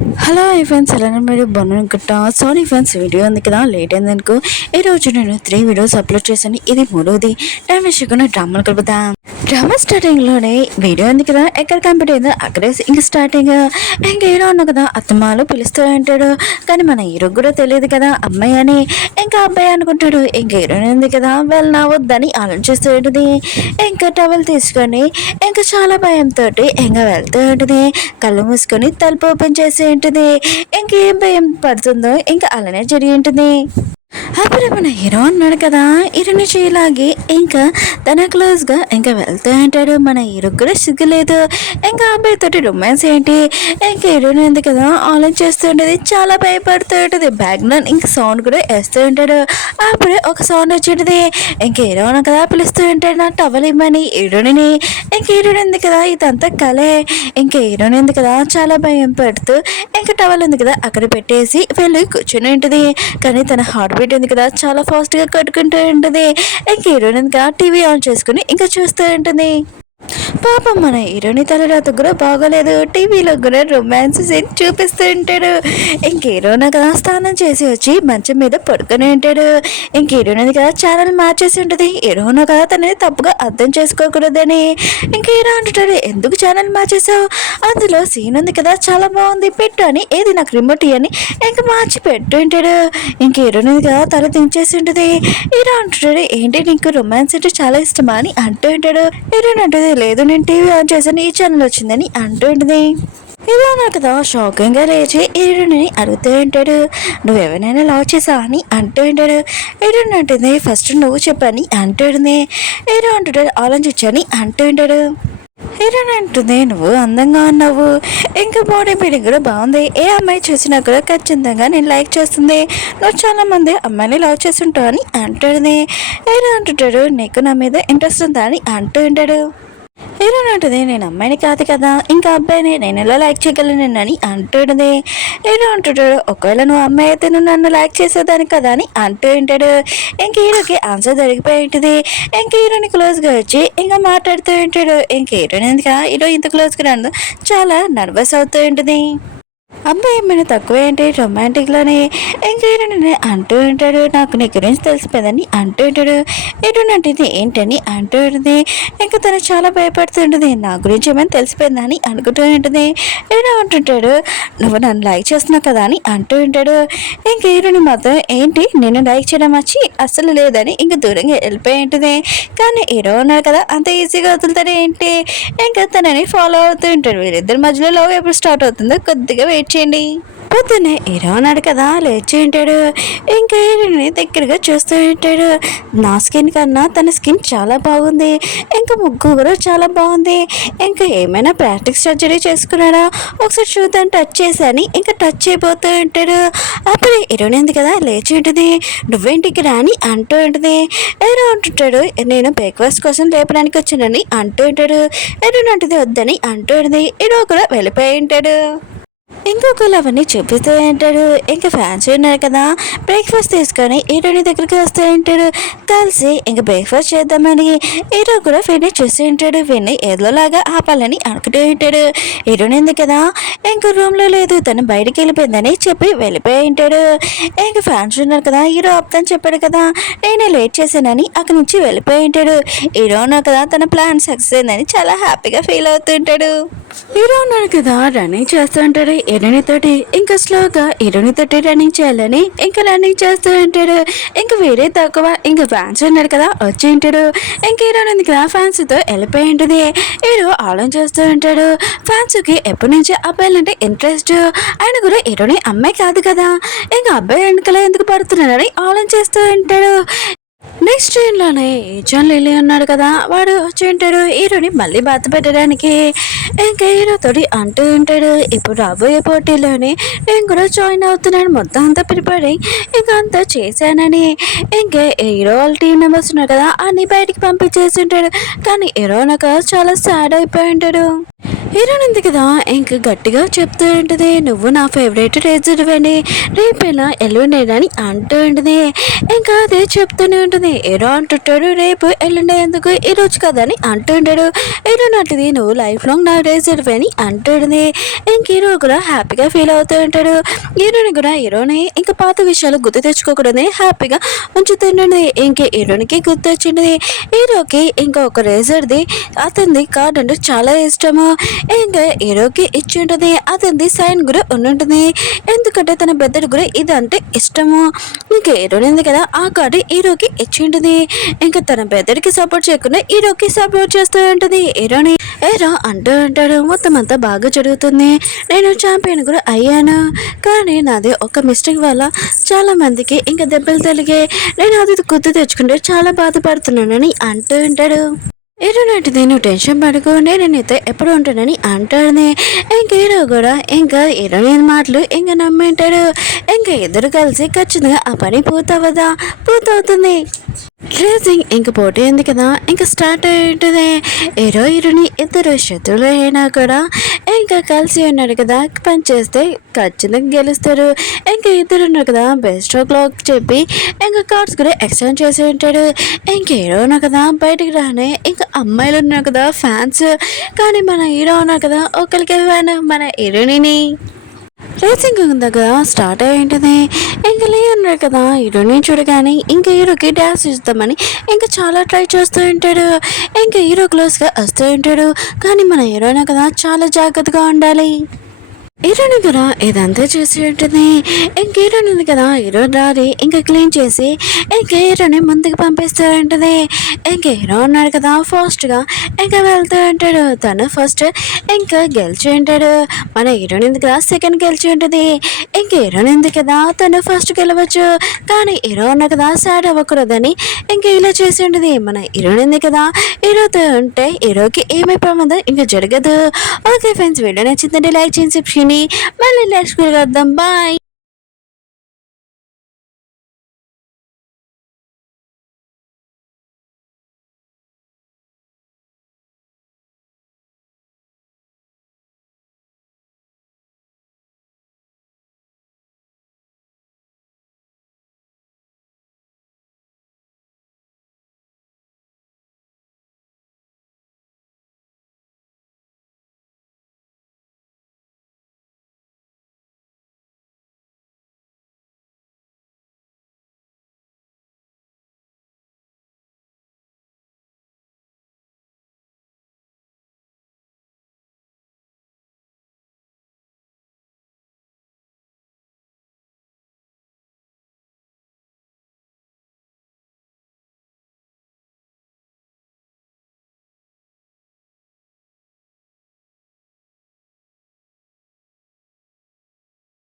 Hello friends, ఎలా మీరు బాగున్నానుకుంటా. Sorry friends, video ఉంది కదా లేట్ అయింది అనుకో. ఈరోజు నేను 3 వీడియోస్ అప్లోడ్ చేశాను. ఇది మూడోది. టైం వేసుకుని డ్రామాలు కలుపుదాం. డ్రామా స్టార్టింగ్లోనే వీడియో ఉంది కదా, ఎక్కడ కంప్లీట్ అయిందో అక్కడే ఇంక స్టార్టింగ్. ఇంక హీరో ఉన్నా కదా, అత్తమాలు పిలుస్తూ ఉంటాడు. కానీ మన హీరో కూడా తెలియదు కదా అమ్మాయి అని. ఇంకా అబ్బాయి అనుకుంటాడు. ఇంక హీరోయిన్ ఉంది కదా, వెళ్ళనా వద్దని ఆలోచిస్తూ ఉంటుంది. ఇంకా టవల్ తీసుకొని ఇంకా చాలా భయంతో ఇంకా వెళ్తూ ఉంటుంది. కళ్ళు మూసుకొని తలుపు ఓపెన్ చేసి ఉంటుంది. ఇంకేం భయం పడుతుందో ఇంకా అలానే జరిగి ఉంటుంది. అప్పుడు మన హీరో అన్నాడు కదా, హీరోని చేయలాగి ఇంకా తన క్లోజ్గా ఇంకా వెళ్తూ ఉంటాడు. మన హీరో కూడా సిగ్గులేదు. ఇంకా అబ్బాయితోటి రొమాన్స్ ఏంటి, ఇంకా హీరోని ఉంది కదా ఆలోచిస్తూ ఉంటుంది. చాలా భయపడుతూ ఉంటుంది. బ్యాక్గ్రౌండ్ ఇంకా సౌండ్ కూడా వేస్తూ ఉంటాడు. అప్పుడే ఒక సౌండ్ వచ్చింటుంది. ఇంకా హీరో కదా పిలుస్తూ ఉంటాడు, నా టవల్ ఇమ్మని హీరోని. ఇంక హీరోని ఉంది కదా, ఇదంతా కలే. ఇంకా హీరోని ఉంది కదా చాలా భయం పడుతూ ఇంకా టవల్ ఉంది కదా అక్కడ పెట్టేసి వెళ్ళి కూర్చొని ఉంటుంది. కానీ తన హార్ట్ బీట్ ఉంది కదా చాలా ఫాస్ట్గా కట్టుకుంటూ ఉంటుంది. ఇంక హీరోయిన్ ఇంకా టీవీ ఆన్ చేసుకుని ఇంకా చూస్తూ ఉంటుంది. పాపం మన హీరోని తలరాత కూడా బాగోలేదు. టీవీలో కూడా రొమాన్స్ సీన్ చూపిస్తూ ఉంటాడు. ఇంక హీరోని కదా స్నానం చేసి వచ్చి మంచం మీద పడుకొని ఉంటాడు. ఇంక హీరోని కదా ఛానల్ మార్చేసి ఉంటుంది. హీరోను కదా తనని తప్పుగా అర్థం చేసుకోకూడదని. ఇంక హీరో అంటాడు, ఎందుకు ఛానల్ మార్చేసావు, అందులో సీన్ ఉంది కదా చాలా బాగుంది పెట్టు అని. ఏది నాకు రిమోట్ అని ఇంక మార్చి పెట్టు ఉంటాడు. ఇంక హీరోని కదా తల దించేసి ఉంటుంది. హీరో అంటాడు, ఏంటి నీకు రొమాన్స్ అంటే చాలా ఇష్టమా అని అంటూ ఉంటాడు. హీరోయిన్ అంటుంది, లేదు నేను టీవీ ఆన్ చేశాను ఈ ఛానల్ వచ్చిందని అంటూ ఉంటుంది. ఇలా నాకు కదా షాకింగ్గా లేచి హీరోని అడుగుతూ ఉంటాడు, నువ్వు ఎవరైనా లవ్ చేసావా అని అంటూ ఉంటాడు. హీరోయిన్ అంటుంది, ఫస్ట్ నువ్వు చెప్పని అంటూ ఉంటుంది. హీరో అంటుంటాడు, ఆలోచించని అంటూ ఉంటాడు. హీరోయిన్ అంటుంది, నువ్వు అందంగా ఉన్నావు, ఇంకా బాడీ బిల్డింగ్ కూడా బాగుంది, ఏ అమ్మాయి చూసినా కూడా ఖచ్చితంగా నేను లైక్ చేస్తుంది, నువ్వు చాలా మంది అమ్మాయిని లవ్ చేస్తుంటావు అని అంటుంది. హీరో అంటుంటాడు, నీకు నా మీద ఇంట్రెస్ట్ ఉందా అని అంటూ ఉంటాడు. హీరోయిన్ అంటుంది, నేను అమ్మాయిని కాదు కదా, ఇంకా అబ్బాయిని నేను ఎలా లైక్ చేయగలను అని అంటుంది. హీరో అంటుంటాడు, ఒకవేళ నువ్వు అమ్మాయి అయితే నువ్వు నన్ను లైక్ చేసేదాన్ని కదా అని అంటూ ఉంటాడు. ఇంక హీరోకి ఆన్సర్ దొరికిపోయి ఉంటుంది. ఇంక హీరోని క్లోజ్గా వచ్చి ఇంకా మాట్లాడుతూ ఉంటాడు. ఇంక హీరోయిన్ ఎందుకు హీరో ఇంత క్లోజ్గా రాదు చాలా నర్వస్ అవుతూ ఉంటుంది. అబ్బాయి ఏమైనా తక్కువ ఏంటి రొమాంటిక్లోనే. ఇంక హీరోని అంటూ ఉంటాడు, నాకు నీ గురించి తెలిసిపోయిందని అంటూ ఉంటాడు. హీరోయిన్ అంటే ఏంటని అంటూ ఉంటుంది. ఇంకా తను చాలా భయపడుతుంటుంది, నా గురించి ఏమైనా తెలిసిపోయిందని అనుకుంటూ ఉంటుంది. హీరో అంటుంటాడు, నువ్వు నన్ను లైక్ చేస్తున్నావు కదా అని అంటూ ఉంటాడు. ఇంక హీరోని మాత్రం ఏంటి నేను లైక్ చేయడం వచ్చి అస్సలు లేదని ఇంక దూరంగా వెళ్ళిపోయి ఉంటుంది. కానీ హీరో ఉన్నాడు కదా అంత ఈజీగా వదులుతాడు ఏంటి, ఇంకా తనని ఫాలో అవుతూ ఉంటాడు. వీరిద్దరి మధ్యలో లవ్ ఎప్పుడు స్టార్ట్ అవుతుందో కొద్దిగా వెయిట్ చేయండి. పొద్దున్నే హీరో అన్నాడు కదా లేచి ఉంటాడు. ఇంకా హీరోని దగ్గరగా చూస్తూ ఉంటాడు. నా స్కిన్ కన్నా తన స్కిన్ చాలా బాగుంది, ఇంకా ముగ్గు కూడా చాలా బాగుంది, ఇంకా ఏమైనా ప్రాక్టీస్ సర్జరీ చేసుకున్నాడా ఒకసారి చూద్దాం టచ్ చేశాని ఇంకా టచ్ అయిపోతూ ఉంటాడు. అప్పుడు హీరోని ఉంది కదా లేచి ఉంటుంది, నువ్వేంటికి రాని అంటూ ఉంటుంది. హీరో అంటుంటాడు, నేను బ్రేక్ఫాస్ట్ కోసం లేపడానికి వచ్చానని అంటూ ఉంటాడు. హీరోని అంటుంది వద్దని అంటూ ఉంటుంది. హీరో కూడా వెళ్ళిపోయి ఉంటాడు. ఇంకొకరు అవన్నీ చూపిస్తూ ఉంటాడు. ఇంకా ఫ్యాన్స్ ఉన్నారు కదా బ్రేక్ఫాస్ట్ తీసుకొని హీరోని దగ్గరికి వస్తూ ఉంటాడు. కలిసి ఇంకా బ్రేక్ఫాస్ట్ చేద్దామని హీరో కూడా ఫిన్ని చూస్తూ ఉంటాడు. ఫిన్ని ఏదోలాగా ఆపాలని అనుకుంటూ ఉంటాడు. హీరోని ఉంది కదా ఇంకా రూమ్లో లేదు, తను బయటికి వెళ్ళిపోయిందని చెప్పి వెళ్ళిపోయి ఉంటాడు. ఇంకా ఫ్యాన్స్ ఉన్నారు కదా, హీరో ఆపుతాను చెప్పాడు కదా, నేనే లేట్ చేశానని అక్కడి నుంచి వెళ్ళిపోయి ఉంటాడు. హీరో ఉన్నారు కదా తన ప్లాన్ సక్సెస్ అయిందని చాలా హ్యాపీగా ఫీల్ అవుతూ ఉంటాడు. హీరో ఉన్నాడు కదా రన్నింగ్ చేస్తూ ఉంటాడు హీరోని తోటి. ఇంకా స్లోగా హీరోని తోటి రన్నింగ్ చేయాలని ఇంకా రన్నింగ్ చేస్తూ ఉంటాడు. ఇంకా వేరే తక్కువ ఇంకా ఫ్యాన్స్ ఉన్నాడు కదా వచ్చి ఉంటాడు. ఇంకా హీరోని ఉంది కదా ఫ్యాన్స్ తో వెళ్ళిపోయి ఉంటుంది. హీరో ఆలోచన చేస్తూ ఉంటాడు, ఫ్యాన్స్ కి ఎప్పటి నుంచి అబ్బాయిలంటే ఇంట్రెస్ట్, ఆయన కూడా హీరోని అమ్మాయి కాదు కదా, ఇంకా అబ్బాయి వెనకలా ఎందుకు పడుతున్నాడని ఆలోచన చేస్తూ ఉంటాడు. నెక్స్ట్ సీన్లోనే జాన్ లిల్లీ ఉన్నాడు కదా, వాడు వచ్చి ఉంటాడు హీరోని మళ్ళీ బాధ పెట్టడానికి. ఇంకా హీరోతోటి అంటూ ఉంటాడు, ఇప్పుడు రాబోయే పోటీలోనే నేను కూడా జాయిన్ అవుతున్నాను, మొత్తం అంతా ప్రిపేర్ ఇంకా అంతా చేశానని. ఇంకా హీరో వాళ్ళ టీం మెంబర్స్ ఉన్నారు కదా అన్ని బయటికి పంపించేసి ఉంటాడు. కానీ హీరో నాకు చాలా సాడ్ అయిపోయి ఉంటాడు. హీరోయిన్ ఉంది కదా ఇంక గట్టిగా చెప్తూ ఉంటుంది, నువ్వు నా ఫేవరెట్ రేజర్ అని రేపైనా ఎల్లుండి అని అంటూ ఉంటుంది. ఇంకా అదే చెప్తూనే ఉంటుంది. హీరో అంటుంటాడు, రేపు ఎల్లుండి ఎందుకు ఈ రోజు కదా అని అంటూ ఉంటాడు. హీరో నటిది నువ్వు లైఫ్ లాంగ్ నా రేజర్ అని అంటుంది. ఇంక హీరో కూడా హ్యాపీగా ఫీల్ అవుతూ ఉంటాడు. హీరోని కూడా హీరోని ఇంకా పాత విషయాలు గుర్తు తెచ్చుకోకూడదని హ్యాపీగా ఉంచుతుంటుంది. ఇంక హీరోనికి గుర్తు వచ్చింది. హీరోకి ఇంకా ఒక రేజర్ది అతనిది కార్డ్ అంటే చాలా ఇష్టము. ఇంకా హీరోకి ఇచ్చి ఉంటుంది. అతనిది సైన్ కూడా ఉండుంటుంది. ఎందుకంటే తన పెద్దడు కూడా ఇదంటే ఇష్టము. ఇంకా హీరోని ఉంది కదా ఆ కార్డు హీరోకి ఇచ్చి ఉంటుంది. ఇంకా తన పెద్దడికి సపోర్ట్ చేయకుండా హీరోకి సపోర్ట్ చేస్తూ ఉంటుంది. హీరో అంటూ ఉంటాడు, మొత్తం అంతా బాగా జరుగుతుంది, నేను ఛాంపియన్ కూడా అయ్యాను, కానీ నాది ఒక మిస్టేక్ వల్ల చాలా మందికి ఇంకా దెబ్బలు తలిగాయి, నేను అది గుర్తు తెచ్చుకుంటే చాలా బాధపడుతున్నానని అంటూ ఉంటాడు. హీరోనటిది నువ్వు టెన్షన్ పడుకో, నేను నీతో ఎప్పుడు ఉంటానని అంటాడు. ఇంక హీరో కూడా ఇంకా హీరోయిన్ మాటలు ఇంకా నమ్మింటాడు. ఇంకా ఇద్దరు కలిసి ఖచ్చితంగా ఆ పని పూర్తవుతుంది. రేసింగ్ ఇంక పోటీ ఉంది కదా ఇంకా స్టార్ట్ అయి ఉంటుంది. హీరోయిన్ ఇద్దరు శత్రువులు అయినా కూడా ఇంకా కలిసి ఉన్నాడు కదా, పని చేస్తే ఖచ్చితంగా గెలుస్తారు. ఇంకా ఇద్దరు ఉన్నారు కదా బెస్ట్ ఆఫ్ లక్ చెప్పి ఇంకా కార్డ్స్ కూడా ఎక్స్చేంజ్ చేసి ఉంటాడు. ఇంక హీరో ఉన్నారు కదా బయటికి రానే ఇంకా అమ్మాయిలు ఉన్నారు కదా ఫ్యాన్స్, కానీ మన హీరో ఉన్నారు కదా ఒకరికి ఫ్యాన్ మన హీరోయిన్. రేసింగ్ దగ్గర స్టార్ట్ అయి ఉంటుంది. ఇంకా లే ఉన్నారు కదా హీరోని చూడగానే ఇంకా హీరోకి డ్యాన్స్ ఇస్తామని ఇంకా చాలా ట్రై చేస్తూ ఉంటాడు. ఇంకా హీరో క్లోజ్గా వస్తూ ఉంటాడు, కానీ మన హీరోయిన్ కదా చాలా జాగ్రత్తగా ఉండాలి. హీరోని కూడా ఇదంతా చేసి ఉంటుంది. ఇంక హీరోని ఉంది కదా హీరో దారి ఇంకా క్లీన్ చేసి ఇంక హీరోని ముందుకు పంపిస్తూ ఉంటుంది. ఇంక హీరో ఉన్నాడు కదా ఫాస్ట్గా ఇంకా వెళ్తూ ఉంటాడు. తను ఫస్ట్ ఇంకా గెలిచి ఉంటాడు. మన హీరోని ఉంది కదా సెకండ్ గెలిచి ఉంటుంది. ఇంక హీరోని ఉంది కదా తను ఫస్ట్ గెలవచ్చు, కానీ హీరో ఉన్నా కదా సాడ్ అవ్వకూడదని ఇంకా ఇలా చేసి ఉంటుంది. మన హీరోని ఉంది కదా హీరోతో ఉంటే హీరోకి ఏమై ప్రమాదం ఇంకా జరగదు. ఓకే ఫ్రెండ్స్, వీడియో నచ్చిందంటే లైక్ చేసి మళ్ళీ నెక్స్ట్ వీడియో వద్దాం. బాయ్.